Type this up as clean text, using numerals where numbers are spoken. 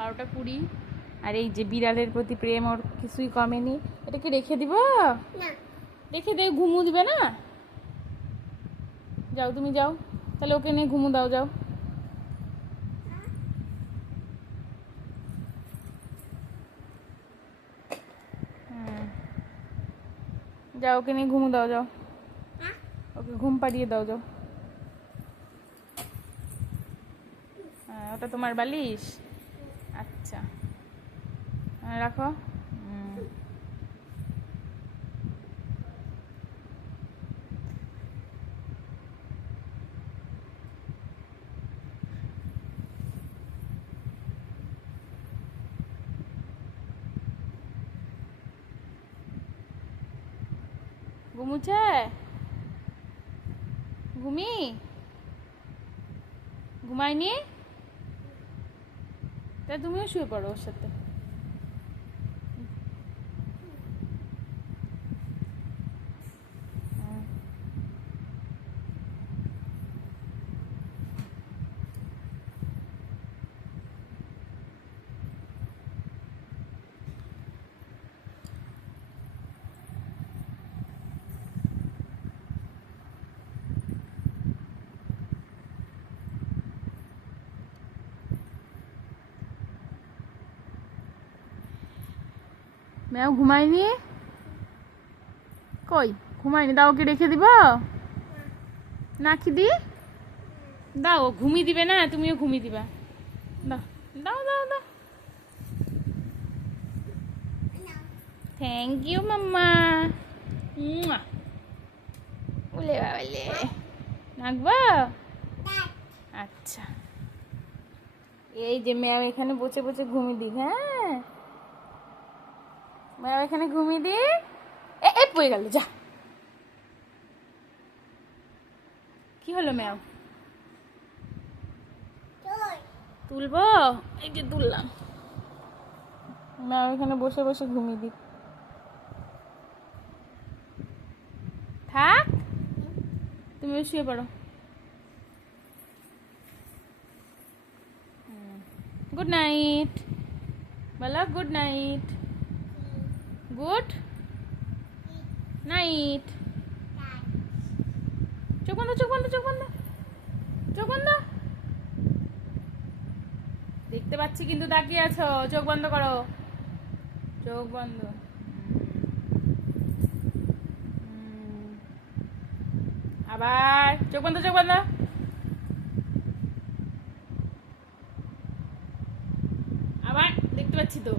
12টা 20। আর এই যে বিড়ালের প্রতি প্রেম ওর কিছুই কমেনি। এটা কি রেখে দিব? না, রেখে দিয়ে ঘুমু দিবে না? যাও তুমি যাও, তাহলে ওকে নিয়ে ঘুমু দাও, যাও। যাও ওকে নিয়ে ঘুমু দাও, যাও। ওকে ঘুম পাড়িয়ে দাও, যাও। ওটা তোমার বালিশ? আচ্ছা, রাখো। ঘুমুছে? ঘুমি? ঘুমায়নি? তাই তুমিও শুয়ে পড়ো ওর সাথে। ম্যাও ঘুমায়নি? কই ঘুমায়নি? দাও, ওকে রেখে দিব না? কি দি দাও, ঘুমিয়ে দিবে না? তুমিও ঘুমিয়ে দিবা। দাও দাও দাও দাও। থ্যাংক ইউ মাম্মা। বলে বাবালে নাকবো? আচ্ছা, এই যে ম্যাও এখানে বসে বসে ঘুমিয়ে দিক। হ্যাঁ, ম্যাও এখানে ঘুমিয়ে দিক। এ পড়ে গেল, যা। কি হলো ম্যাও? তুলবো? এই যে তুললাম। ম্যাও এখানে বসে বসে ঘুমিয়ে দিক। থাক, তুমি শুয়ে পড়ো। গুড নাইট বলো, গুড নাইট। Good night. চোখ বন্ধ, চোখ বন্ধ, চোখ বন্ধ, চোখ বন্ধ। দেখতে পাচ্ছি কিন্তু তাকিয়ে আছো। চোখ বন্ধ করো, চোখ বন্ধ। আবার চোখ বন্ধ, চোখ বন্ধ। আবার দেখতে পাচ্ছি তো।